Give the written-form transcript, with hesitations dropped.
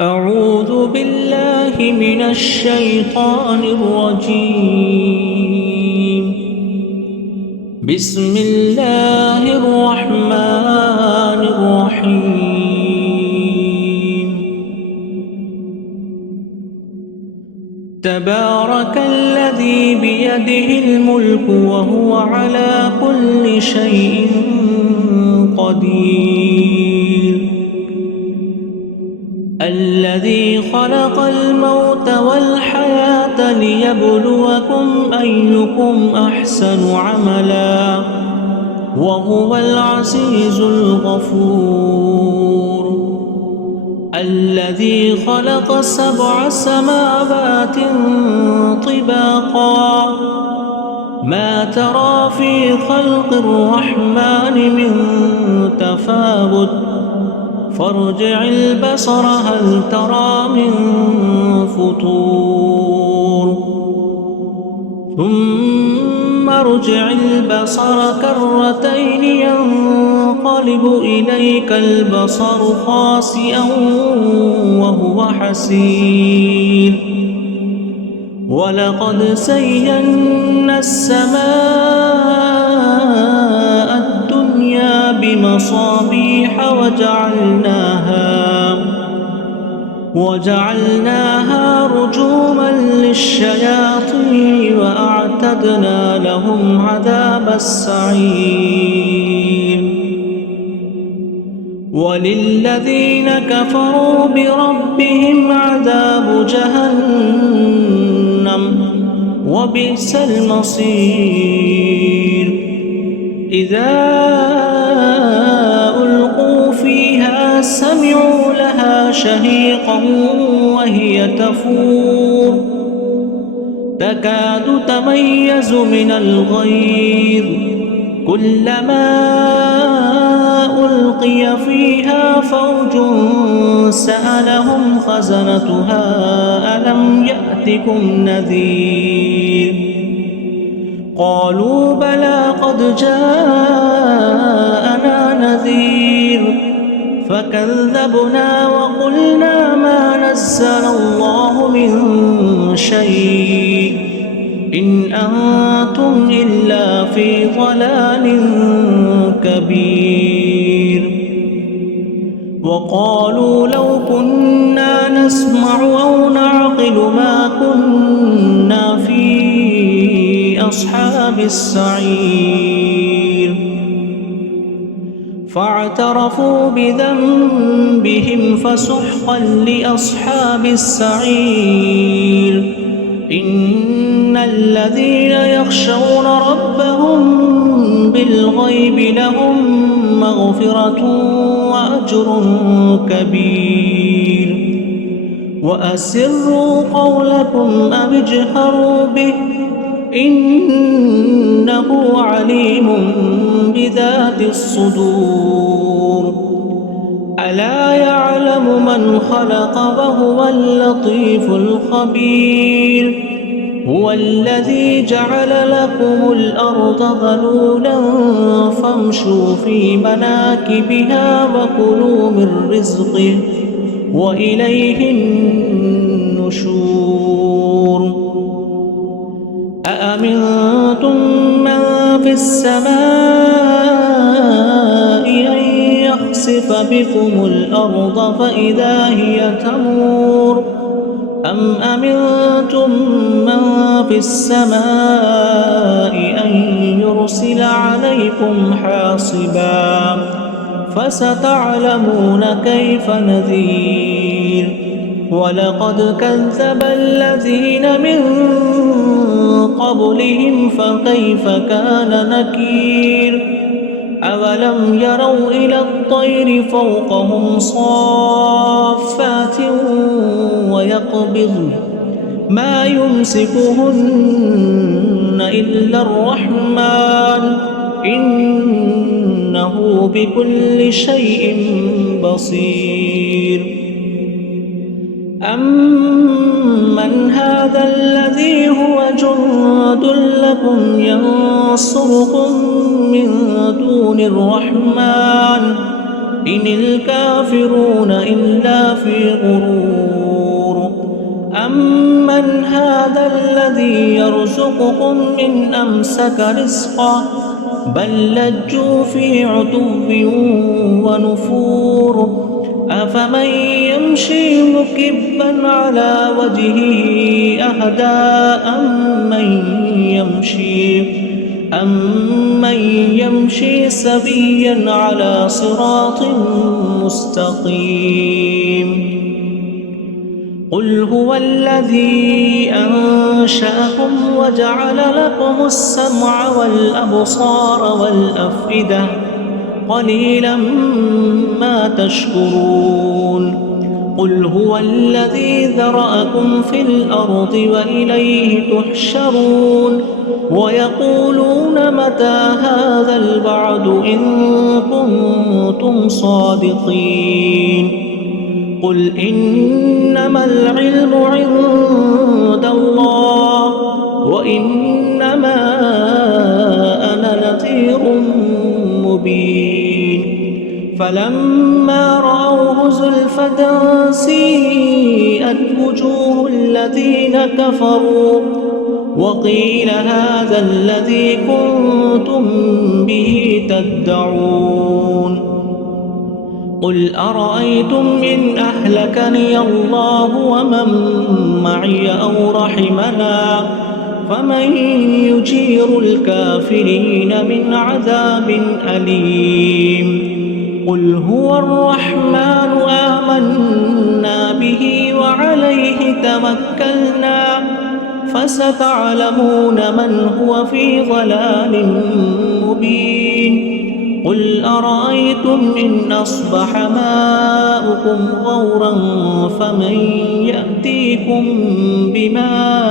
أعوذ بالله من الشيطان الرجيم. بسم الله الرحمن الرحيم. تبارك الذي بيده الملك وهو على كل شيء قدير. الذي خلق الموت والحياة ليبلوكم أيكم أحسن عملا وهو العزيز الغفور. الذي خلق 7 سماوات طباقا ما ترى في خلق الرحمن من تفاوت فارجع البصر هل ترى من فطور ثم ارجع البصر كرتين ينقلب إليك البصر خاسئا وهو حسير. ولقد زينا السماء الدنيا بمصابيح وجعلناها رجوما للشياطين وأعتدنا لهم عذاب السعير. وللذين كفروا بربهم عذاب جهنم وبئس المصير. إذا ألقوا فيها سمعوا لها شهيقا وهي تفور تكاد تميز من الغيظ كلما ألقي فيها فوج سألهم خزنتها ألم يأتكم نذير قالوا بلى قد جاءنا نذير فكذبنا وقلنا ما نزل الله من شيء إن أنتم إلا في ضلال كبير. وقالوا لو كنا نسمع أو نعقل ما كنا في أصحاب السعير فاعترفوا بذنبهم فسحقا لأصحاب السعير. إن الذين يخشون ربهم بالغيب لهم مغفرة وأجر كبير. وأسروا قولكم أو اجهروا به إنه عليم بذات الصدور. ألا يعلم من خلق وهو اللطيف الخبير. هو الذي جعل لكم الأرض ذلولا فامشوا في مناكبها وكلوا من رزقه وإليه النشور. أأمنتم من في السماء أن يخسف بكم الأرض فإذا هي تمور أم أمنتم من في السماء أن يرسل عليكم حاصبا فستعلمون كيف نذير. ولقد كذب الذين من قبلهم فكيف كان نكير. أولم يروا إلى الطير فوقهم صافات ويقبضن ما يمسكهن إلا الرحمن إنه بكل شيء بصير. أمن هذا الذي هو جند لكم ينصركم من دون الرحمن إن الكافرون إلا في غرور. أمن هذا الذي يرزقكم إن أمسك رزقه بل لجوا في عتو ونفور. أفمن يمشي مكبا على وجهه أهدى أمن يمشي سويا على صراط مستقيم. قل هو الذي أنشأكم وجعل لكم السمع والأبصار والأفئدة قليلا ما تشكرون. قل هو الذي ذرأكم في الأرض وإليه تحشرون. ويقولون متى هذا الوعد إن كنتم صادقين. قل إنما العلم عند الله وإنما أنا نذير مبين. فلما رأوه زلفة سيئت وجوه الذين كفروا وقيل هذا الذي كنتم به تدعون. قل أرأيتم إن أهلكني الله ومن معي أو رحمنا فمن يجير الكافرين من عذاب أليم. قل هو الرحمن آمنا به وعليه توكلنا فستعلمون من هو في ضلال مبين. قل أرأيتم إن أصبح ماؤكم غورا فمن يأتيكم بماء